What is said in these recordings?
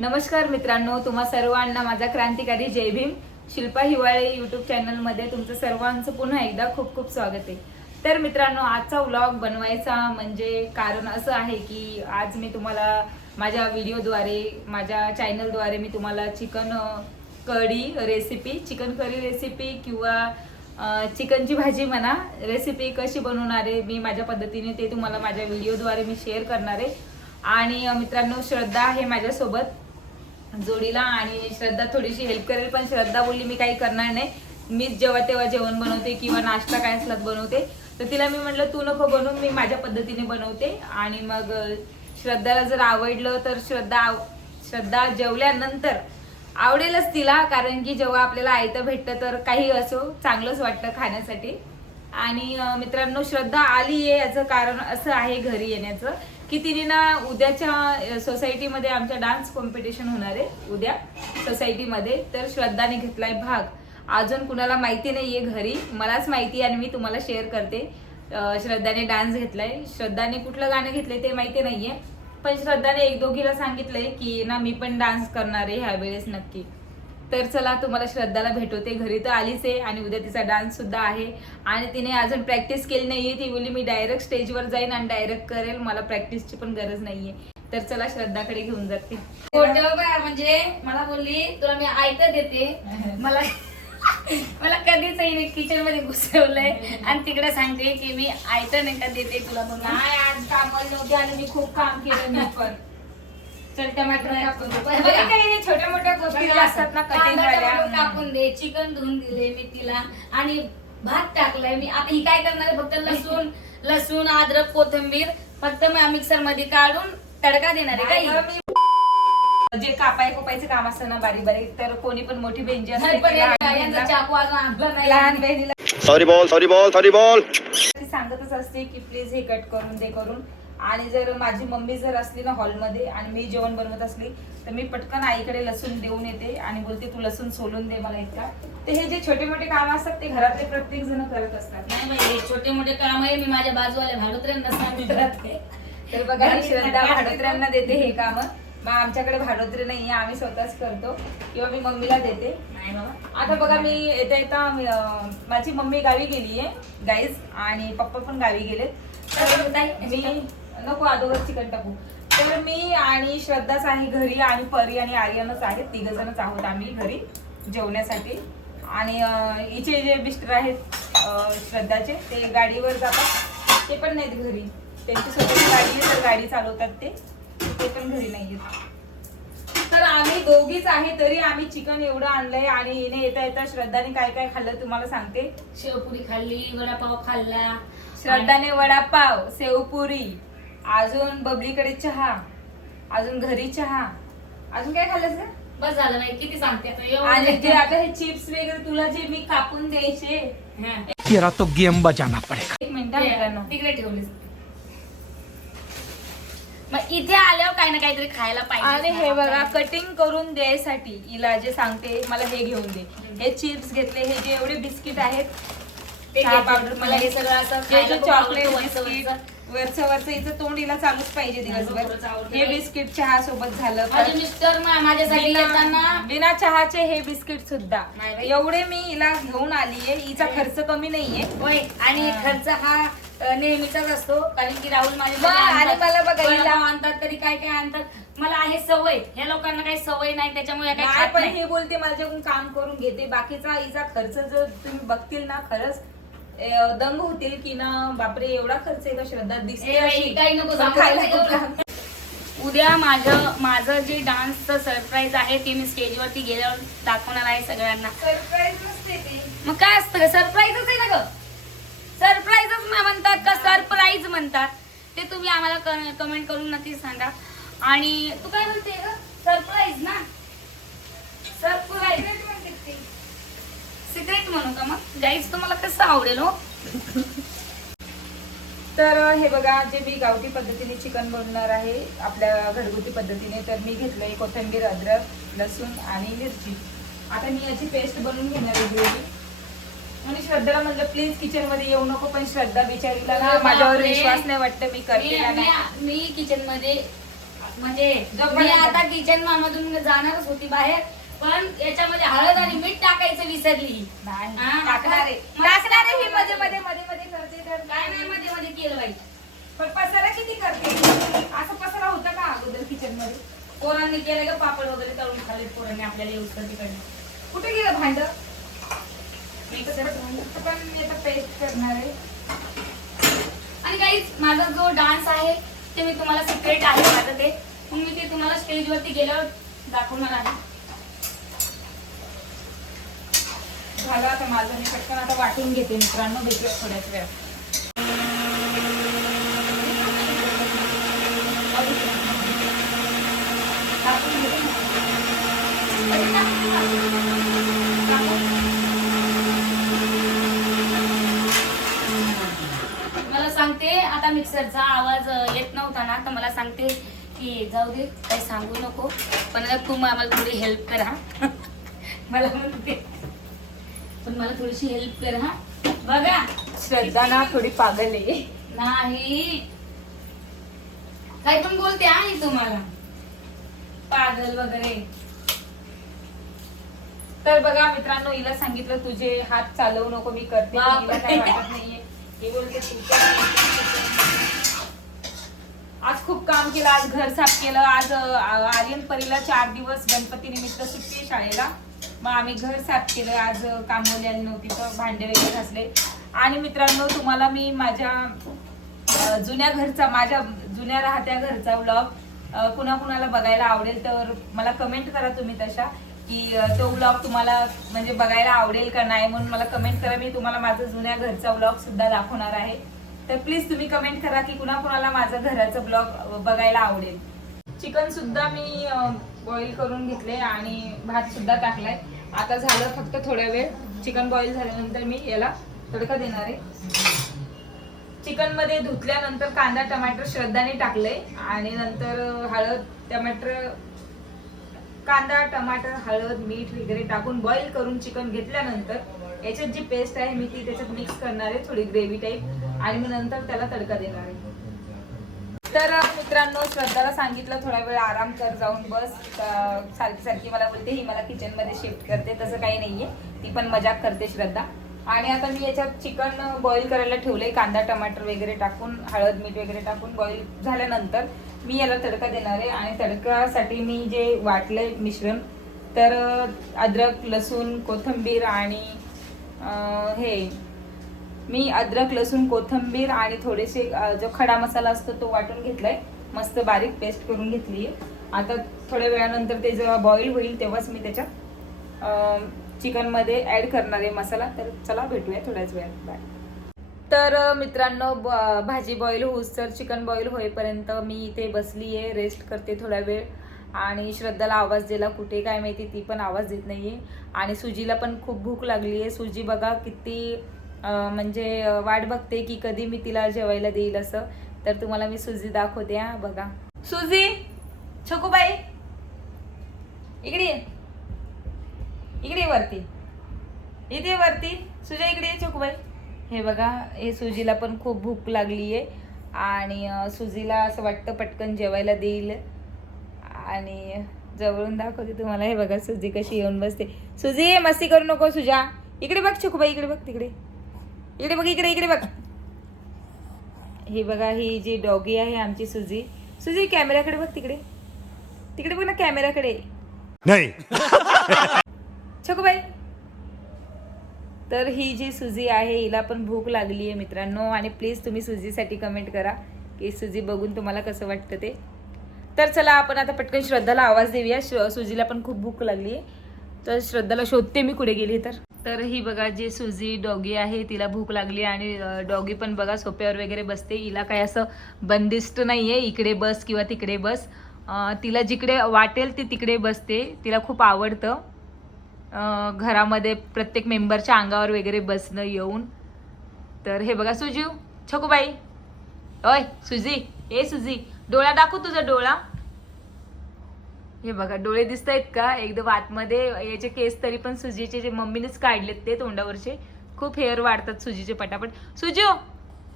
नमस्कार मित्रांनो, तुम्हा सर्वांना माझा क्रांतिकारी जय भीम. शिल्पा हिवाळे यूट्यूब चॅनलमध्ये तुमचं सर्वांचं पुन्हा एकदा खूप खूप स्वागत आहे. तर मित्रांनो, आजचा व्लॉग बनवायचा म्हणजे कारण असं आहे की आज मी तुम्हाला माझ्या व्हिडिओद्वारे, माझ्या चॅनलद्वारे मी तुम्हाला चिकन करी रेसिपी किंवा चिकनची भाजी म्हणा रेसिपी कशी बनवणार आहे मी माझ्या पद्धतीने, ते तुम्हाला माझ्या व्हिडिओद्वारे मी शेअर करणार आहे. आणि मित्रांनो, श्रद्धा आहे माझ्यासोबत जोडीला आणि श्रद्धा थोडीशी हेल्प करेल, पण श्रद्धा बोलली मी काही करणार नाही, मीच जेव्हा तेव्हा जेवण बनवते किंवा नाश्ता काय असला बनवते. तर तिला मी म्हटलं तू नको बनवून, मी माझ्या पद्धतीने बनवते. आणि मग श्रद्धाला जर आवडलं तर श्रद्धा जेवल्यानंतर आवडेलच तिला, कारण की जेव्हा आपल्याला आयतं भेटतं तर काही असो चांगलंच वाटतं खाण्यासाठी. आणि मित्रांनो, श्रद्धा आली आहे याचं कारण असं आहे घरी येण्याचं की तिने ना उद्याच्या सोसायटीमध्ये आमच्या डान्स कॉम्पिटिशन होणार आहे उद्या सोसायटीमध्ये. तर श्रद्धाने घेतलाय भाग. अजून कुणाला माहिती नाहीये घरी, मलाच माहिती आणि मी तुम्हाला शेअर करते. श्रद्धाने डान्स घेतलाय. श्रद्धाने कुठलं गाणं घेतलंय ते माहिती नाहीये, पण श्रद्धाने एक दोघीला सांगितलंय की ना मी पण डान्स करणार आहे ह्या वेळेस नक्की. तर चला तुम्हाला श्रद्धाला भेटवते. घरी तर आलीच आहे आणि उद्या तिचा डान्स सुद्धा आहे आणि तिने अजून प्रॅक्टिस केली नाहीये. ती बोलली मी डायरेक्ट स्टेजवर जाईन आणि डायरेक्ट करेल, मला प्रॅक्टिसची पण गरज नाहीये. तर चला श्रद्धाकडे घेऊन जाते. म्हणजे मला बोलली तुला मी आयतं देते, मला कधीच किचन मध्ये घुसवलंय आणि तिकडे सांगते की मी आयतं नाही का देते तुला. नाही, आज कामाला नव्हते आणि मी खूप काम केलं मी पण. चल टमाटर काही छोट्या मोठ्या गोष्टी असतात ना कटिंग टाकून दे, चिकन धुवून दिले मी तिला आणि भात टाकलाय मी. आता ही काय करणार आहे, फक्त लसूण अद्रक कोथिंबीर फक्त मिक्सर मध्ये काढून तडका देणार आहे. काही जे कोपायचं काम असतं ना बारीक बारीक, तर कोणी पण मोठी बहीण जी असते चाकू अजून आणलं नाही. लहान बहिणीला सॉरी बॉल ती सांगतच असते की प्लीज हे कट करून दे करून. आणि जर माझी मम्मी जर असली ना हॉलमध्ये आणि मी जेवण बनवत असली तर मी पटकन आईकडे लसूण देऊन येते आणि बोलते तू लसूण सोलून दे मला इतका. तर हे जे छोटे मोठे काम असतात ते घरातले प्रत्येक जण करत असतात. नाही बाई, छोटे मोठे काम आहे. मी माझ्या बाजूवाल्या भाडोत्र्यांना सांगते. तर बघा, ही श्रद्धा भाडोत्र्यांना देते हे काम. मग आमच्याकडे भाडोत्री नाहीये, आम्ही स्वतःच करतो किंवा मी मम्मीला देते. नाही बाबा, आता बघा मी येता माझी मम्मी गावी गेली आहे गाईज आणि पप्पा पण गावी गेले. तर मी नको अगोदर चिकन टाकू. तर मी आणि श्रद्धाच आहे घरी आणि परी आणि आर्यनच आहेत, तिघ जणच आहोत आम्ही घरी जेवण्यासाठी. आणि हिचे जे मिस्टर आहेत श्रद्धाचे, ते गाडीवर जातात, ते पण नाहीत घरी. त्यांची स्वतःची गाडी आहे तर गाडी चालवतात ते पण घरी नाहीये. तर आम्ही दोघीच आहे तरी आम्ही चिकन एवढं आणलंय. आणि हिने येता येता श्रद्धाने काय काय खाल्लं तुम्हाला सांगते. शेवपुरी खाल्ली, वडापाव खाल्ला. श्रद्धाने वडापाव, शेवपुरी, अजून बबलीकडे चहा, अजून घरी चहा, अजून काय खाल्लंस ना? बस झालं नाही, किती सांगते आता. आणि जे आता हे चिप्स वगैरे तुला जे मी कापून द्यायचे, तेरा तो गेम बजाना पडेगा. एक मिनिट मित्रांनो, तिकडे ठेवलीस. मग इथे आल्यावर काही ना काहीतरी खायला पाहिजे. आणि हे बघा कटिंग करून द्यायसाठी हिला जे सांगते मला हे घेऊन दे, हे चिप्स घेतले, हे जे एवढे बिस्किट आहेत, चहा पावडर, मला हे सगळं असं चॉकलेट बिस्किट वरचं हिचं तोंड हिला चालूच पाहिजे दिवसभर. हे बिस्किट चहा सोबत झालं. माझे मिस्टर माझ्यासाठी येताना बिना चहाचे हे बिस्किट सुद्धा नाही बाई. एवढे मी हिला घेऊन आलीये. हिचा खर्च कमी नाहीये. होय. आणि खर्च हा नेहमीचाच असतो, कारण की राहुल माझे आणि मला बघा हिला आणतात तरी काय काय आणतात. मला आहे सवय, ह्या लोकांना काही सवय नाही त्याच्यामुळे काय खात पण नाही. हे बोलते माझ्याकडून काम करून घेते. बाकीचा हिचा खर्च जर तुम्ही बघतील ना खरंच दंग होतील की ना, बापरे एवढा खर्च आहे का श्रद्धा दिसते अशी. काही नको पण खायला खूप उद्या माझं जे डान्सचं सरप्राईज आहे ते मी स्टेजवरती गेल्यावर दाखवणार आहे सगळ्यांना. सरप्राईज नसते ते. मग काय असतं, सरप्राईजच आहे ना ग. सरप्राईजच म्हणतात का सरप्राईज म्हणतात, ते तुम्ही आम्हाला कमेंट करून नक्की सांगा. आणि तू काय म्हणते ग, सरप्राईज ना, सरप्राईज सिक्रेट म्हणू का मग गाईज, तुम्हाला कसं आवडेल हो. तर हे बघा, जे मी गावठी पद्धतीने चिकन बनवणार आहे आपल्या घरगुती पद्धतीने, तर मी घेतलंय कोथिंबीर, अद्रक, लसूण आणि मिरची. आता मी याची पेस्ट बनवून घेणार आहे. आणि श्रद्धाला म्हणलं प्लीज किचन मध्ये येऊ नको, पण श्रद्धा बिचारीला ना माझ्यावर विश्वास नाही वाटतं मी करते. मी किचन मध्ये म्हणजे मी आता किचन मधून जाणारच होती बाहेर, पण याच्यामध्ये हळद आणि मीठ टाकायचं विसरली. हा, टाकणारे ही मध्ये मध्ये मध्ये मध्ये करते तर काय नाही मध्ये मध्ये केलं बाई. पण पसारा किती करते? असं पसारा होता का अगोदर किचन मध्ये? पोरांनी केलं का पापड वगैरे तळून खाल्ले पोरांनी आपल्याला येऊस तर तिकडनं. कुठे गेलं भांड? मिक्सर पण मी आता पेस्ट करणार आहे. आणि गाईज माझा जो डान्स आहे ते मी तुम्हाला सिक्रेट आहे माझं ते, मी ते तुम्हाला स्टेजवरती गेल्यावर दाखवणार आहे. झालं आता माझं, मी पटकन आता वाटून घेते मित्रांनो, भेटूया थोड्याच वेळात. दाखवून घेते ना. मला सांगते आता मिक्सरचा आवाज येत नव्हता ना, तर मला सांगते की जाऊ दे काही सांगू नको, पण आता तू आम्हाला थोडी हेल्प कर हा. मला म्हणते पण मला थोडीशी हेल्प कर हा. बघा श्रद्धा ना थोडी पागल आहे. नाही काही पण बोलते आहे तुम्हाला पागल वगैरे. तर बघा मित्रांनो, हिला सांगितलं तुझे हात चालवू नको, मी करते. बाप हिला काही वाटत नाहीये. ही बोलते तू आज खूप काम केलं, आज घर साफ केलं. आज आर्यन परीला 4 दिवस गणपती निमित्त सुट्टी आहे शाळेला, मग आम्ही घर साफ केलं. आज कामवाली आली नव्हती तर भांडे वगैरे घासले. आणि मित्रांनो, तुम्हाला मी माझ्या जुन्या घरचा, माझ्या जुन्या राहत्या घरचा व्लॉग कुणा कुणाला बघायला आवडेल तर मला कमेंट करा तुम्ही तशा, की तो व्लॉग तुम्हाला म्हणजे बघायला आवडेल का नाही, म्हणून मला कमेंट करा. मी तुम्हाला माझा जुन्या घरचा व्लॉग सुद्धा दाखवणार आहे. तर प्लीज तुम्ही कमेंट करा की कुणा कुणाला माझं घराचं ब्लॉग बघायला आवडेल. चिकन सुद्धा मी बॉईल करून घेतले आणि भात सुद्धा टाकलाय. आता झालं फक्त थोड्या वेळ. चिकन बॉईल झाल्यानंतर मी याला तडका देणार आहे. चिकन मध्ये धुतल्यानंतर कांदा टमाटर श्रद्धाने टाकले आणि नंतर हळद टमाटर, कांदा टमाटर हळद मीठ वगैरे टाकून बॉईल करून चिकन घेतल्यानंतर याच्यात जी पेस्ट आहे मी ती त्याच्यात मिक्स करणार आहे, थोडी ग्रेव्ही टाईप, आणि मी नंतर त्याला तडका देणार आहे. तर मित्रांनो, श्रद्धाला सांगितलं थोडा वेळ आराम कर, जाऊन बस. सारखी सारखी मला बोलते ही मला किचन मध्ये शिफ्ट करते, तसं काही नाहीये, ती पण मजाक करते श्रद्धा. आणि आता मी याच्यात चिकन बॉईल करायला ठेवलंय, कांदा टमाटर वगैरे टाकून हळद मीठ वगैरे टाकून बॉईल झाल्यानंतर मी याला तडका देणार आहे. आणि तडकासाठी मी जे वाटलंय मिश्रण, तर अद्रक लसूण कोथिंबीर आणि मी अद्रक लसूण कोथिंबीर आणि थोडेसे जो खडा मसाला असतो तो वाटून घेतलाय, मस्त बारीक पेस्ट करून घेतली आहे. आता थोड्या वेळानंतर ते जेव्हा बॉईल होईल तेव्हाच मी त्याच्यात चिकन मध्ये ऍड करणार आहे मसाला. तर चला भेटूया थोड्याच वेळात, बाय. तर मित्रांनो, भाजी बॉईल होऊस तर चिकन बॉईल होईपर्यंत मी इथे बसली आहे, रेस्ट करते थोडा वेळ. आणि श्रद्धाला आवाज दिला, कुठे काय माहिती, ती पण आवाज देत नाहीये. आणि सुजीला पण खूप भूक लागली आहे. सुजी बघा किती म्हणजे वाट बघते की कधी मी तिला जेवायला देईल असं. तर तुम्हाला मी सुजी दाखवते. हा बघा, सुजी, छकुबाई इकडे ये, इकडे वरती, इथे वरती. सुजा इकडे ये छकुबाई. हे बघा, हे सुजीला पण खूप भूक लागली आहे आणि सुजीला असं वाटतं पटकन जेवायला देईल. आणि जवळून दाखवते तुम्हाला. हे बघा सुजी कशी येऊन बसते. सुजी मस्ती करू नको सुजा. इकडे बघ छकुबाई, इकडे बघ, तिकडे इकडे बघ, इकडे बघ. ही बघा, ही जी डॉगी आहे आमची सुजी. सुजी कॅमेराकडे बघ, तिकडे बघ ना कॅमेराकडे. नहीं. छकुबाई. तर ही जी सुजी आहे हिला पण भूक लागली आहे मित्रांनो. आणि प्लीज तुम्ही सुजीसाठी कमेंट करा की सुजी बघून तुम्हाला कसं वाटतं ते. तर चला आपण आता पटकन श्रद्धाला आवाज देऊया. सुजीला पण खूप भूक लागली आहे, तर श्रद्धाला शोधते मी कुठे गेली. तर ही बघा जी सुजी डॉगी आहे तिला भूक लागली आणि डॉगी पण बघा सोप्यावर वगैरे बसते. हिला काही असं बंदिस्त नाहीये इकडे बस किंवा तिकडे बस. तिला जिकडे वाटेल ती तिकडे बसते. तिला खूप आवडतं घरामध्ये प्रत्येक मेंबरच्या अंगावर वगैरे बसणं येऊन. तर हे बघा सुजू, छकुबाई, ओय सुजी, ए सुजी, डोळा दाखव तुझा डोळा. हे बघा डोळे दिसत आहेत का एकदम आतमध्ये. याचे केस तरी पण सुजीचे जे मम्मीनेच काढलेत ते तोंडावरचे. खूप हेअर वाढतात सुजीचे पटापट. सुजू,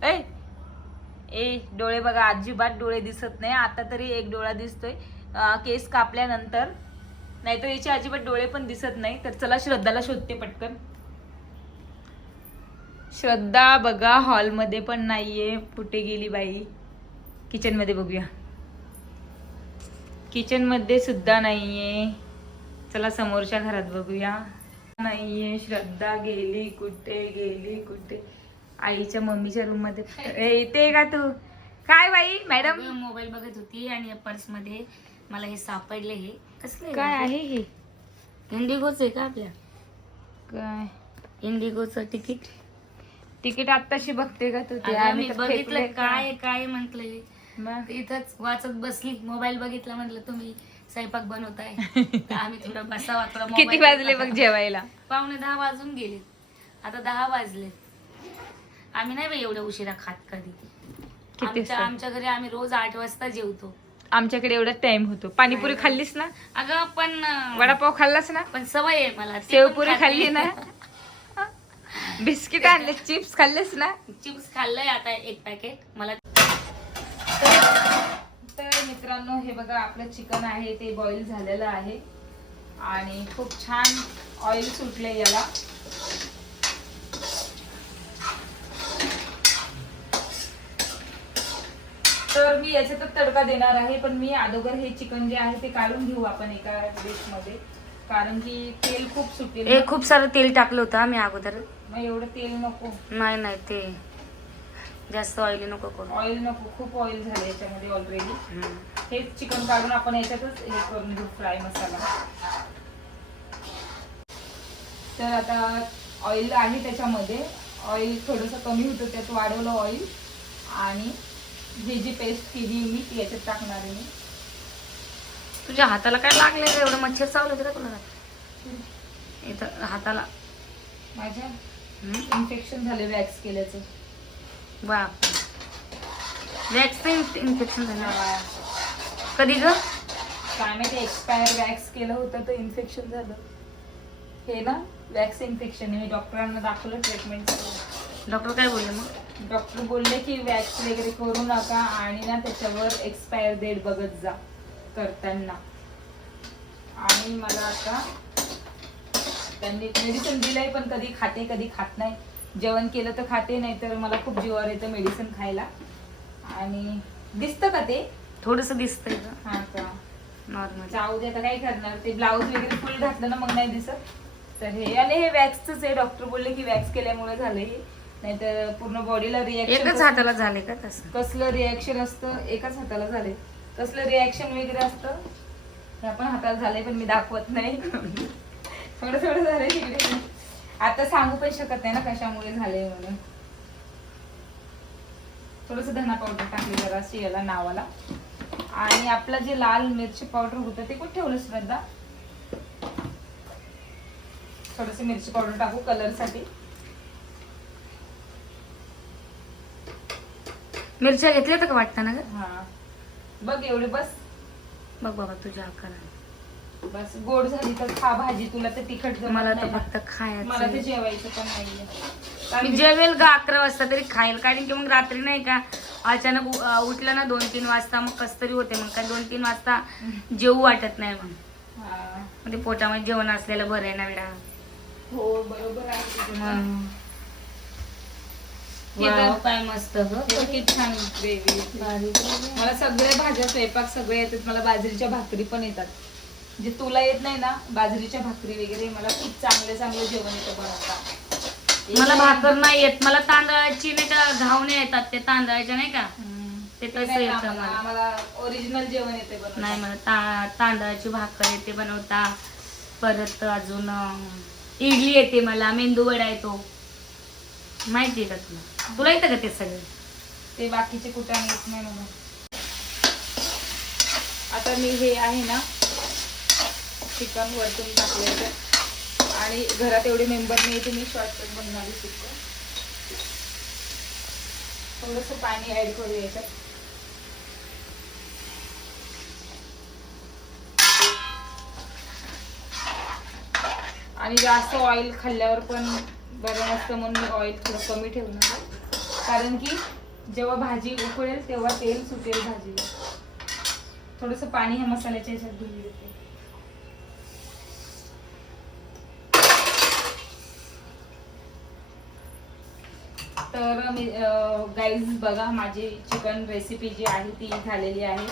ए डोळे बघा, अजिबात डोळे दिसत नाही. आता तरी एक डोळा दिसतोय केस कापल्यानंतर, नाही तर याचे अजिबात डोळे पण दिसत नाही. तर चला श्रद्धाला शोधते पटकन. श्रद्धा बघा हॉलमध्ये पण नाहीये, कुठे गेली बाई? किचन मध्ये बघूया. किचन मध्ये सुद्धा नाहीये. चला समोरच्या घरात बघूया. नाहीये. श्रद्धा गेली कुठे? आईच्या मम्मीच्या रूम मध्ये येते का तू? काय बाई मॅडम? मोबाईल बघत होती आणि पर्स मध्ये मला हे सापडले. हे कसलं काय आहे हे? इंडिगोच आहे का आपल्या? काय इंडिगोचं तिकीट आत्ताशी बघते का तू? ते अगं, आम्ही मी तर बघितलं फेकलंय. काय म्हंटलंय. मग इथंच वाचत बसली, मोबाईल बघितला, म्हटलं तुम्ही स्वयंपाक बनवताय तर आम्ही थोडं बसावा, थोडा किती मोबाईल वाजले बघा. बघ जेवायला? 9:45 वाजून गेले. आता 10 वाजले. आम्ही नाही बाई एवढं उशिरा खात कधी. वाजता? आमच्या घरी आम्ही रोज 8 वाजता जेवतो. आमच्याकडे एवढा टाइम होतो. पाणीपुरी खाल्लीस ना? अगं पण वडापाव खाल्लास ना? पण सवय आहे मला. ते शेवपुरी पण खाते. खाल्ली ना? बिस्किट आणले, चिप्स खाल्लेस ना? चिप्स खाल्लंय आता 1 पॅकेट मला. तर मित्रांनो हे बघा, आपलं चिकन आहे ते बॉईल झालेलं आहे आणि खूप छान ऑइल सुटले याला. तर मी याच्यातच तडका देणार आहे, पण मी अगोदर हे चिकन जे आहे ते काढून घेऊ आपण एका डिश मध्ये, कारण की तेल खूप सुटेल. खूप सारं तेल टाकलं होतं आम्ही अगोदर. मग एवढं तेल नको. नाही ते जास्त ऑइली नको करू. ऑइल नको, खूप ऑइल झालं याच्यामध्ये ऑलरेडी. हेच चिकन काढून आपण याच्यातच हे करून घेऊ फ्राय मसाला. तर आता ऑइल आहे त्याच्यामध्ये, ऑइल थोडंसं कमी होतं, त्यात वाढवलं ऑइल. आणि ही जी पेस्ट केली मी ती याच्यात टाकणार आहे मी. तुझ्या हाताला काय लागले का? एवढं मच्छर चावलं का तुला इथं हाताला? माझ्या इन्फेक्शन झाले वॅक्स केल्याचं. बाप, वॅक्स इन्फेक्शन झालं कधी ग? काय माहिती, एक्सपायर वॅक्स केलं होतं तर इन्फेक्शन झालं. हे ना वॅक्स इन्फेक्शन आहे. मी डॉक्टरांना दाखवलं ट्रीटमेंट. डॉक्टर काय बोलले मग? डॉक्टर बोलले की वॅक्स वगैरे करू नका आणि ना त्याच्यावर एक्सपायर डेट बघत जा करताना. आणि मला आता त्यांनी मेडिसिन दिलंय, पण कधी खाते कधी खात नाही. जेवण केलं तर खाते, नाही तर मला खूप जीवावर येतं मेडिसिन खायला. आणि दिसतं का ते? थोडस दिसतंय का? हा का? नॉर्मल. जाऊ दे आता, काय करणार. ते ब्लाऊज वगैरे फुल घातलं ना मग नाही दिसत. तर हे आणि हे वॅक्सच आहे. डॉक्टर बोलले की वॅक्स केल्यामुळे झालं हे, नाहीतर पूर्ण बॉडीला रिॲक्शन. एकच हाताला झाले का तसं? कसलं रिॲक्शन असतं? एकाच हाताला झाले. कसलं रिॲक्शन वगैरे असतं हे आपण हाताला झालंय, पण मी दाखवत नाही. थोडं झालंय तिकडे. आता सांगू पण शकत नाही ना कशामुळे झालंय म्हणून. थोडस धना पावडर टाकली जराशी याला नावाला. आणि आपलं जे लाल मिरची पावडर होतं ते कुठे ठेवलं श्रद्धा? थोडस मिरची पावडर टाकू कलर साठी. मिरच्या घेतल्या तर का वाटतं ना ग? हा बघ एवढे बस. बघ बाबा तुझ्या आकाराने. बस गोड झाली तर खा भाजी. तुला तर तिखट जमत मला तर नाही ना. फक्त खायचं. मला ते जेवायचं पण नाहीये. कारण मी जेवेल ग 11 वाजता तरी खाईल, कारण की मग रात्री नाही का अचानक उठलं ना 2-3 वाजता मग कस तरी होते. मग काय 2-3 वाजता जेवू वाटत नाही. मग हा. म्हणजे पोटामध्ये जेवण असलेलं बरं आहे ना बेटा. हो बरोबर आहे तुझं. वाव, काय मस्त ग. किती छान ग्रेव्ही. मला सगळ्या भाज्या स्वयंपाक सगळे येतात. मला बाजरीच्या भाकरी पण येतात. जे तुला येत नाही ना बाजरीच्या भाकरी वगैरे, मला खूप चांगलं जेवण येतं बनवता. मला भाकर नाही येत. मला तांदळाची नाही का घावणे येतात, ते तांदळाच्या नाही का, ते तसं नाही येतं आम्हाला. मला. आम्हाला ओरिजिनल जेवण येते बनवता. नाही मला तांदळाची भाकर येते बनवता. परत अजून इडली येते मला. मेंदू वडा येतो. माहिती आहे का तुला? तुला येतं का ते सगळं? ते बाकीचे कुठं येत नाही मला. आता मी हे आहे ना चिकन वरतून टाकलेलं आणि घरात एवढे मेंबर नाही तर मी शॉर्टकट बनवणार शिकतो. थोडंसं पाणी ऍड करू याच्यात. आणि जास्त ऑइल खाल्ल्यावर पण बरं नसतं, म्हणून मी ऑइल थोडं कमी ठेवणार आहे. कारण की जेव्हा भाजी उकळेल तेव्हा तेल सुटेल भाजीला. थोडंसं पाणी ह्या मसाल्याच्या ह्याच्यात घेऊन देते. तर मी गाईज बघा माझी चिकन रेसिपी जी आहे ती झालेली आहे.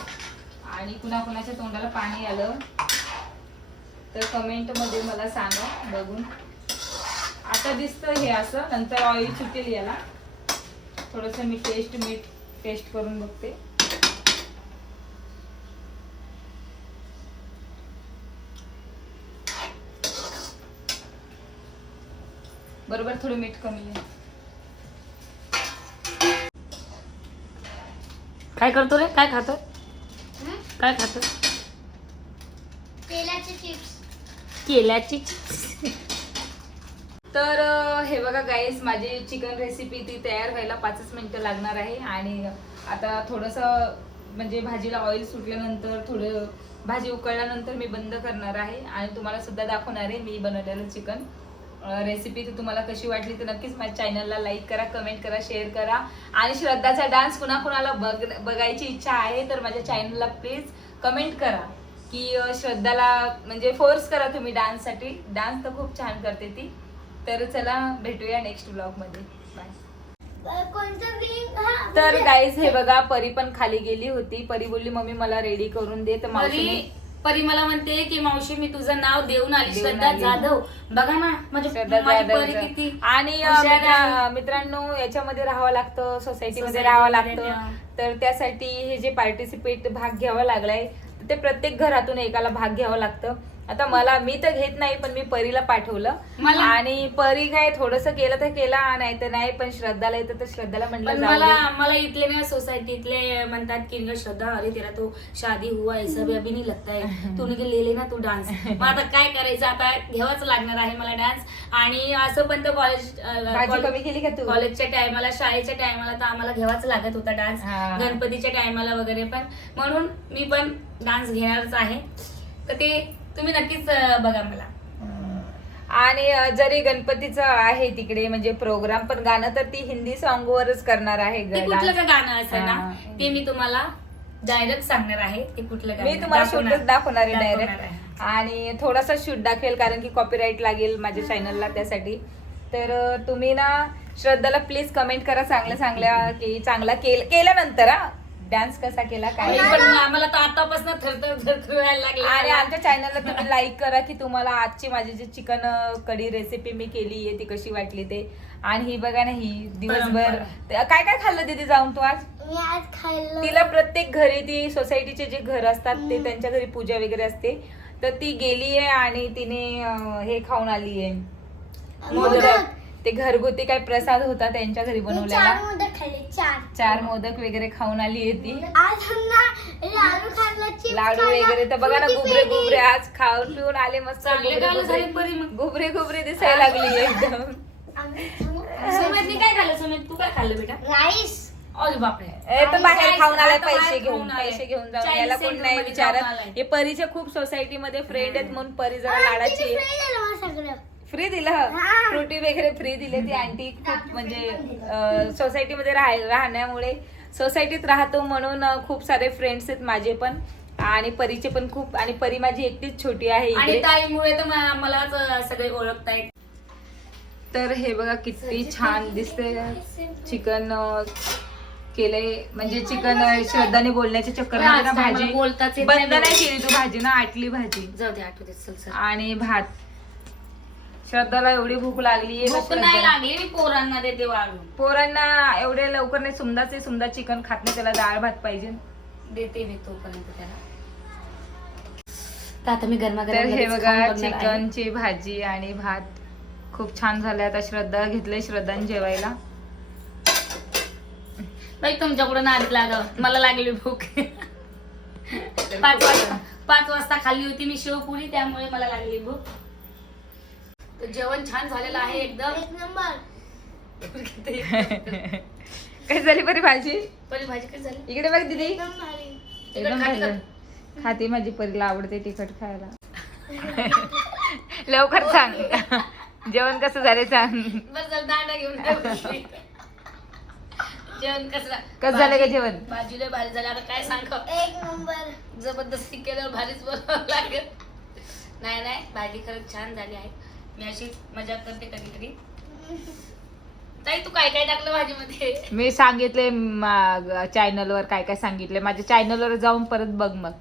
आणि कुणाकुणाच्या तोंडाला पाणी आलं तर कमेंटमध्ये मला सांगा बघून. आता दिसतं हे असं, नंतर ऑइल सुटेल याला. थोडंसं मी मीठ टेस्ट करून बघते. बरोबर थोडं मीठ कमी आहे. काय करतो रे? काय खातो? काय खातो? केल्याची तर हे बघा गाईस, माझी चिकन रेसिपी ती तयार व्हायला 5 मिनिटं लागणार आहे. आणि आता थोडंसं म्हणजे भाजीला ऑइल सुटल्यानंतर थोडं भाजी उकळल्यानंतर मी बंद करणार आहे आणि तुम्हाला सुद्धा दाखवणार आहे मी बनवलेलं चिकन रेसिपी. ती तुम्हाला कशी वाटली तर नक्कीच माझ्या चॅनलला लाईक करा, कमेंट करा, शेअर करा. आणि श्रद्धाचा डान्स कुणाकुणाला बघायची इच्छा आहे तर माझ्या चॅनलला प्लीज कमेंट करा की श्रद्धाला म्हणजे फोर्स करा तुम्ही डान्ससाठी. डान्स तर खूप छान करते ती. तर चला भेटूया नेक्स्ट ब्लॉग मध्ये. बाय. तर गाईज हे बघा, परी पण खाली गेली होती. परी बोलली मम्मी मला रेडी करून दे. तर मावशीने परी मला म्हणते की मावशी मी तुझं नाव देऊन आली, देऊन श्रद्धा आली. जाधव. बघा ना माझी श्रद्धा माझी परी जाधवचं. किती आणि हुशार आहे. मित्रांनो याच्यामध्ये राहावं लागतं, सोसायटीमध्ये Society राहावं मध्ये लागतं. तर त्यासाठी हे जे पार्टिसिपेट भाग घ्यावा लागलाय ते प्रत्येक घरातून एकाला भाग घ्यावं लागतं. आता मी तर घेत नाही, पण मी परीला पाठवलं. आणि परी काय थोडस केलं तर केला, नाही तर नाही. पण श्रद्धाला येतं तर श्रद्धाला पण म्हटलं मला इथले ना सोसायटीतले म्हणतात की श्रद्धा अरे तेरा तो शादी हुआ ऐसा भी अभी नहीं लगता है, तूने के ले लेना तू डान्स. मग आता काय करायचं, आता घ्यावाच लागणार आहे मला डान्स. आणि असं पण तर भाजी कमी केली का तू? कॉलेजच्या टायमाला, शाळेच्या टायमाला तर आम्हाला घ्यावाच लागत होता डान्स. हा. गणपतीच्या टायमाला वगैरे पण. म्हणून मी पण डान्स घेणारच आहे. तर ते तुम्ही नक्कीच बघा मला. आणि जरी गणपतीचं आहे तिकडे म्हणजे प्रोग्राम, पण गाणं तर ती हिंदी सॉन्ग वरच करणार आहे. ते कुठलं का गाणं असेल ना हा. ते मी तुम्हाला डायरेक्ट सांगणार आहे. ते कुठलं गाणं मी तुम्हाला शूटच दाखवणार आहे दाखवणार डायरेक्ट. आहे. आणि थोडासा शूट दाखवेल कारण की कॉपीराईट लागेल माझ्या चॅनलला त्यासाठी. तर तुम्ही ना श्रद्धाला प्लीज कमेंट करा चांगल्या की चांगला केल्यानंतर डान्स कसा केला काय. पण आम्हाला तर आतापासून थरथर व्हायला लागले. आणि आमच्या चॅनलला तुम्ही लाईक करा की तुम्हाला आजची माझी जी चिकन कढी रेसिपी मी केली आहे ती कशी वाटली ते. आणि ही बघा ना, ही दिवसभर काय काय खाल्लं दीदी जाऊन तू आज? मी आज खाल्लं. तिला प्रत्येक घरी, ती सोसायटीचे जे घर असतात ते त्यांच्या घरी पूजा वगैरे असते, तर ती गेली आहे आणि तिने हे खाऊन आली आहे मोदक. ते घरगुती काय प्रसाद होता त्यांच्या घरी मी बनवलेला. 4 मोदक खाल्ले. 4 मोदक वगैरे खाऊन आली आहे ती. आज ना लाडू खाल्ला, चिप्स लाडू खाल्ला, वगैरे तर बघा ना, फ्रुटी गुबरे पेढे. गुबरे आज खाऊन पिऊन आले मस्त. चांगले गुबरे गाणं झाले गुबरे परी मग. गुबरे गुबरे दिसायला लागली एकदम. आम्ही सुमितने काय खाल्लं? सुमित तू काय खाल्लं बेटा? राईस. अरे बापरे. तो बाहेर आणि खाऊन आलाय आता बाहेर पैसे घेऊन. खाऊन आलाय. पैसे घेऊन जाऊन Chinese याला कोण center नाही मध्ये विचारत. जाऊन आलाय. हे परीच्या खूप सोसायटीमध्ये फ्रेंड आहेत म्हणून परी जरा आंटीने लाडाची. फ्री दिलं मला सगळं. फ्री दिलं, हा. फ्रुटी वगैरे फ्री दिले. ती आंटी खूप म्हणजे सोसायटीमध्ये राहण्यामुळे, सोसायटीत राहतो म्हणून खूप सारे फ्रेंड्स आहेत माझे पण आणि परीचे पण खूप. आणि परी माझी एकटीच छोटी आहे आणि इकडे. ताईमुळे तर मलाच सगळे ओळखतायत. तर हे बघा किती छान दिसते चिकन केलंय. म्हणजे चिकन श्रद्धाने बोलण्याच्या चक्करमध्ये ना आज काय मला भाजी बोलताच येत बंद नाही. नाही केली तू भाजी ना, आटली भाजी. जाऊ दे आठवू दे. चल आणि भात. श्रद्धाला एवढी भूक लागली भूक नाही लागली, मी पोरांना देते वाढून. पोरांना एवढे लवकर नाही. सुमदा चिकन खात नाही, त्याला डाळ भात पाहिजे. देते मी तोपर्यंत त्याला. तर आता मी तर गरमागरम हे लगेच बघा खाऊन बघणार आहे. चिकनची भाजी आणि भात खूप छान झाले. आता श्रद्धा घेतलंय श्रद्धाने जेवायला. बाई तुमच्याकडून आधी लागावं, मला लागली भूक. 5 वाजता खाल्ली होती मी शेवपुरी, त्यामुळे मला लागली भूक. तर जेवण छान झालेलं आहे एकदम. 1 नंबर. कशी झाली बरी भाजी? परी भाजी कशी झाली? इकडे बघ दीदी. एकदम भारी. एकदम खाती का? भारी. खाती माझी परीला आवडते तिखट खायला. लवकर सांग जेवण कसं झालं सांग. बरं चल दांडा घेऊन काय बसली? जेवण कसं कसं झालं का जेवण? भाजी लय भारी झाली. आता काय सांग, एक नंबर. जबरदस्ती केल्यावर भारीच बोलावं लागेल. नाही नाही, भाजी खरंच छान झाली आहे. मी अशी मजा करते कधीतरी. ताई तू काय काय टाकलं भाजीमध्ये? मी सांगितले चॅनलवर काय काय सांगितले. माझ्या चॅनलवर जाऊन परत बघ मग.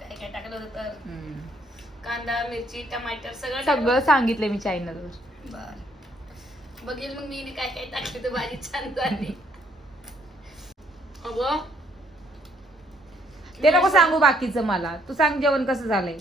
काय काय टाकलं होतं तर हम्म. कांदा मिरची टमाटर सगळं सगळं सांगितले मी चॅनलवर. बर बघेल मग मी काय काय टाकले तर भाजी छान झाली. अगं ते नको सांगू बाकीचं मला. तू सांग जेवण कसं झालंय.